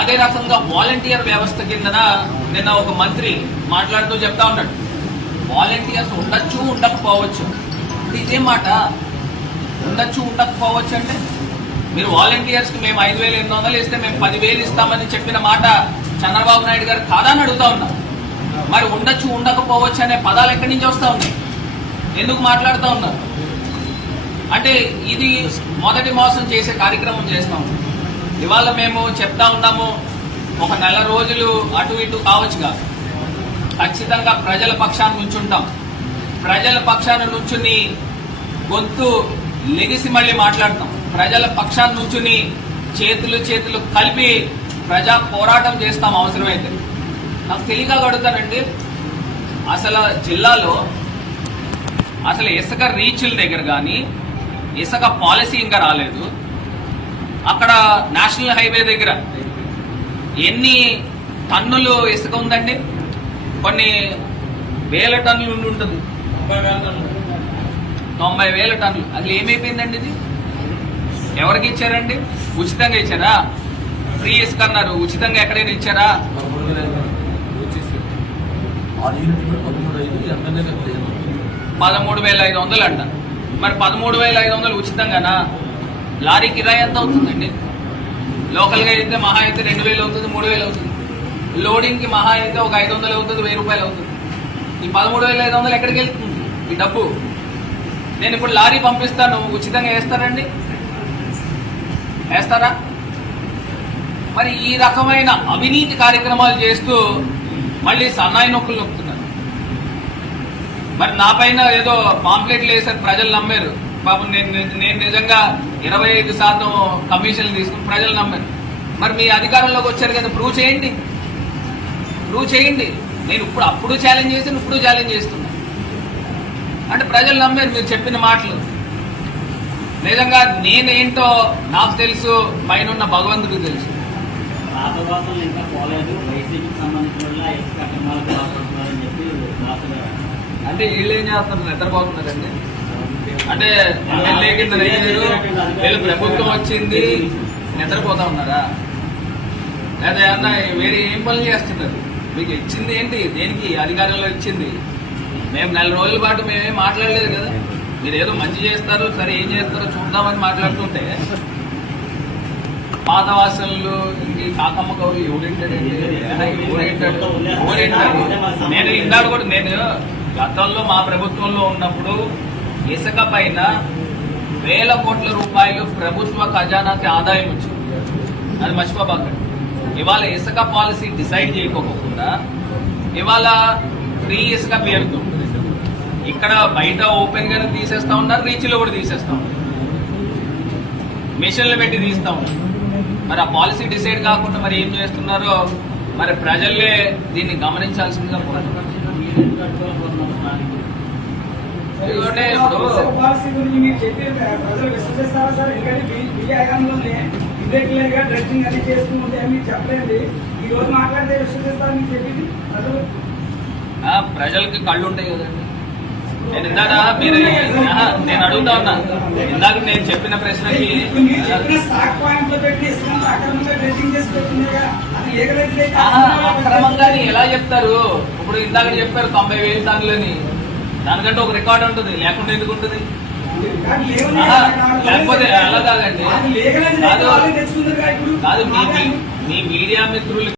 అదే రకంగా వాలంటీర్ వ్యవస్థ కిందన నిన్న ఒక మంత్రి మాట్లాడుతూ చెప్తా ఉన్నాడు, వాలంటీర్స్ ఉండొచ్చు ఉండకపోవచ్చు. ఇదేం మాట, ఉండొచ్చు ఉండకపోవచ్చు అంటే? మీరు వాలంటీర్స్కి మేము 5,800 ఇస్తే మేము 10,000 ఇస్తామని చెప్పిన మాట చంద్రబాబు నాయుడు గారు కాదని అడుగుతా ఉన్నాం. మరి ఉండొచ్చు ఉండకపోవచ్చు అనే పదాలు ఎక్కడి నుంచి వస్తా ఉన్నాయి? ఎందుకు మాట్లాడుతూ ఉన్నారు? అంటే ఇది మొదటి మోసం చేసే కార్యక్రమం చేస్తాం. ఇవాళ మేము చెప్తా ఉన్నాము, ఒక నెల రోజులు అటు ఇటు కావచ్చుగా, ఖచ్చితంగా ప్రజల పక్షాన్ని నుంచుంటాం. ప్రజల పక్షాన్ని నుంచుని గొంతు లెగిసి మళ్ళీ మాట్లాడతాం. ప్రజల పక్షాన్ని నుంచుని చేతులు కలిపి ప్రజా పోరాటం చేస్తాం అవసరమైతే. నాకు తెలియక అడుగుతానండి, అసలు జిల్లాలో అసలు ఇసుక రీచ్ల దగ్గర కానీ ఇసుక పాలసీ ఇంకా రాలేదు. అక్కడ నేషనల్ హైవే దగ్గర ఎన్ని టన్నులు ఇసుక ఉందండి? కొన్ని వేల టన్నులు ఉండి ఉంటుంది, 90,000 టన్నులు. అది ఏమైపోయిందండి? ఇది ఎవరికి ఇచ్చారండి? ఉచితంగా ఇచ్చారా? ఫ్రీ ఇసుక అన్నారు, ఉచితంగా ఎక్కడైనా ఇచ్చారా? 13,500 అంట. మరి 13,500 ఉచితంగానా? లారీ కిరాయి ఎంత అవుతుందండి? లోకల్గా అయితే మహా అయితే 2,000 అవుతుంది, 3,000 అవుతుంది. లోడింగ్కి మహా అయితే ఒక 500 అవుతుంది, 1,000 రూపాయలు అవుతుంది. ఈ 13,500 ఎక్కడికి వెళ్తుంది ఈ డబ్బు? నేను ఇప్పుడు లారీ పంపిస్తాను, ఉచితంగా వేస్తారండి? వేస్తారా? మరి ఈ రకమైన అవినీతి కార్యక్రమాలు చేస్తూ మళ్ళీ సన్నాయి నొక్కులు నొక్కుతున్నారు. మరి నా పైన ఏదో పాంప్లెట్లు వేసారు, ప్రజలు నమ్మారు. పాపం నేను నిజంగా 25% కమిషన్లు తీసుకుని ప్రజలు నమ్మారు. మరి మీ అధికారంలోకి వచ్చారు కదా, ప్రూవ్ చేయండి. నేను అప్పుడు ఛాలెంజ్ చేసి ఇప్పుడు ఛాలెంజ్ చేస్తున్నా. అంటే ప్రజలు నమ్మారు మీరు చెప్పిన మాటలు. నిజంగా నేనేంటో నాకు తెలుసు, పైన ఉన్న భగవంతుడికి తెలుసు. అంటే వీళ్ళు ఏం చేస్తున్నారు? నిద్రపోతున్నారండి. అంటే ఎమ్మెల్యే కింద వీళ్ళు ప్రభుత్వం వచ్చింది నిద్రపోతా ఉన్నారా? లేదా ఏమన్నా వేరే ఏం పనులు చేస్తున్నారు? మీకు ఇచ్చింది ఏంటి? దేనికి అధికారంలో ఇచ్చింది? మేము 4 రోజుల పాటు మేమేం మాట్లాడలేదు కదా. మీరు ఏదో మంచి చేస్తారు, సరే ఏం చేస్తారో చూద్దామని మాట్లాడుతుంటే పాత వాసనలు ఇంటి కాకమ్మ కవులు ఎవరింటాడండి? నేను ఇందాక కూడా నేను గతంలో మా ప్రభుత్వంలో ఉన్నప్పుడు ఇసుక పైన 1,000 కోట్ల రూపాయలు ప్రభుత్వ ఖజానాకి ఆదాయం వచ్చింది. అది మర్చిపోబాకండి. ఇవాళ ఇసుక పాలసీ డిసైడ్ చేయకోకుండా ఇవాళ ఫ్రీ ఇసుక పేరుతో ఇక్కడ బయట ఓపెన్ గానే తీసేస్తా ఉన్నారు, రీచ్లో కూడా తీసేస్తా ఉన్నారు, మిషన్లు పెట్టి తీస్తా ఉన్నారు. మరి ఆ పాలసీ డిసైడ్ కాకుండా మరి ఏం చేస్తున్నారో మరి ప్రజలే దీన్ని గమనించాల్సిందిగా కోరుతున్నారు. ప్రజలకి కళ్ళు ఉంటాయి కదండి. నేను ఇందాక నేను అడుగుతా ఉన్నా, ఇందాక నేను చెప్పిన ప్రశ్నకి అక్రమంగా ఎలా చెప్తారు? ఇప్పుడు ఇందాక చెప్పారు 90,000 టన్నులని, దానికంటే ఒక రికార్డు ఉంటుంది, లేకుండా ఎందుకు ఉంటుంది? లేకపోతే ఎలా కాదండి? కాదు మీ మీడియా మిత్రులు